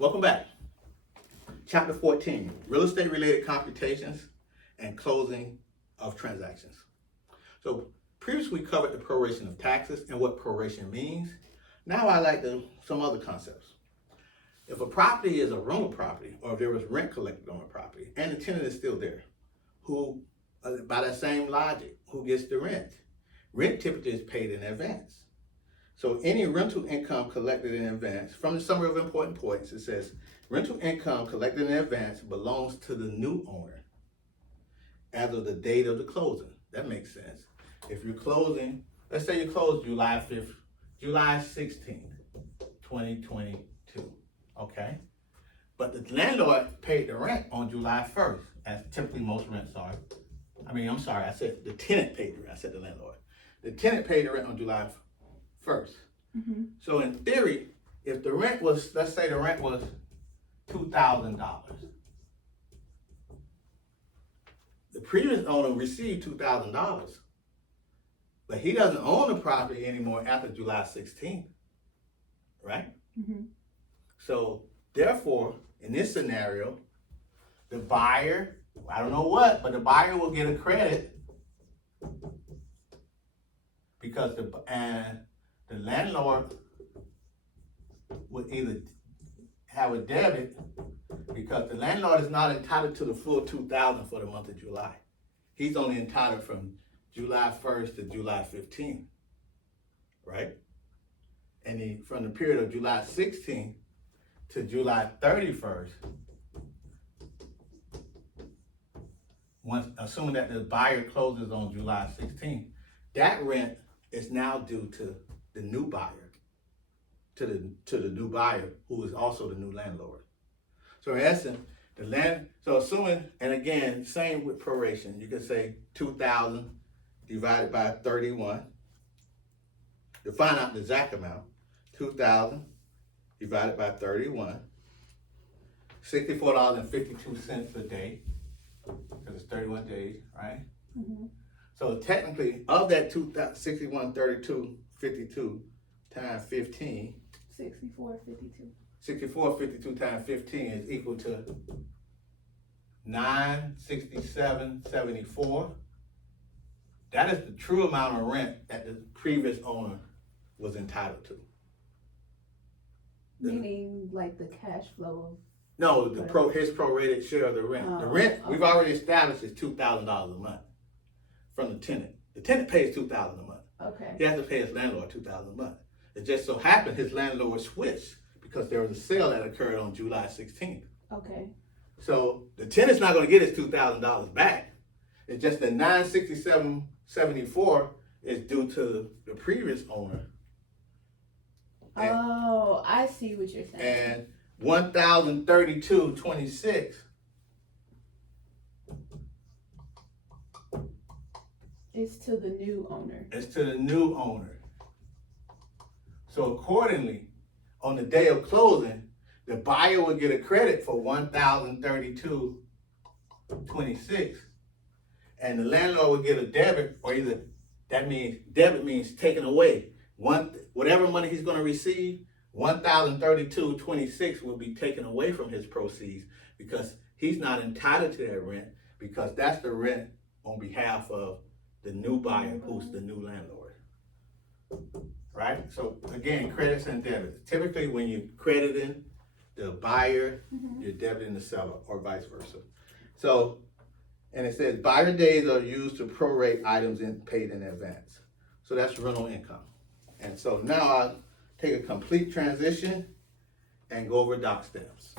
Welcome back. Chapter 14, Real Estate Related Computations and Closing of Transactions. So previously we covered the proration of taxes and what proration means. Now I like some other concepts. If a property is a rental property, or if there was rent collected on a property and the tenant is still there, who, by that same logic, who gets the rent? Rent typically is paid in advance. So any rental income collected in advance, from the summary of important points, it says, rental income collected in advance belongs to the new owner as of the date of the closing. That makes sense. If you're closing, let's say you close July 16th, 2022, okay? But the landlord paid the rent on July 1st, as typically most rents are. I said the tenant paid the rent, I said the landlord. The tenant paid the rent on July 1st. Mm-hmm. So in theory, if the rent was, let's say the rent was $2,000. The previous owner received $2,000, but he doesn't own the property anymore after July 16th, right? Mm-hmm. So therefore, in this scenario, the buyer, I don't know what, but the buyer will get a credit because the landlord would either have a debit because the landlord is not entitled to the full $2,000 for the month of July. He's only entitled from July 1st to July 15th, right? And from the period of July 16th to July 31st, assuming that the buyer closes on July 16th, that rent is now due to the new buyer, to the new buyer who is also the new landlord. So in essence, so assuming, and again, same with proration, you could say 2,000 divided by 31 to find out the exact amount. 2,000 divided by 31, $64.52 a day, because it's 31 days, right? Mm-hmm. So technically, of that 61.32.52 times 15, 64.52. 64.52 times 15 is equal to 967.74. That is the true amount of rent that the previous owner was entitled to. Meaning like the cash flow of... No, his prorated share of the rent. The rent, we've already established, is $2,000 a month from the tenant. The tenant pays $2,000 a month. Okay. He has to pay his landlord $2,000 a month. It just so happened his landlord switched because there was a sale that occurred on July 16th. Okay. So the tenant's not going to get his $2,000 back. It's just that $967.74 is due to the previous owner. Oh, I see what you're saying. And $1,032.26 is to the new owner. is to the new owner. So accordingly, on the day of closing, the buyer will get a credit for $1,032.26, and the landlord will get a debit, or either debit means taken away. Whatever money he's going to receive, $1,032.26 will be taken away from his proceeds because he's not entitled to that rent, because that's the rent on behalf of the new buyer who's the new landlord. Right? So again, credits and debits. Typically when you crediting the buyer, you're debiting the seller, or vice versa. So, and it says buyer days are used to prorate items paid in advance. So that's rental income. And so now I'll take a complete transition and go over doc steps.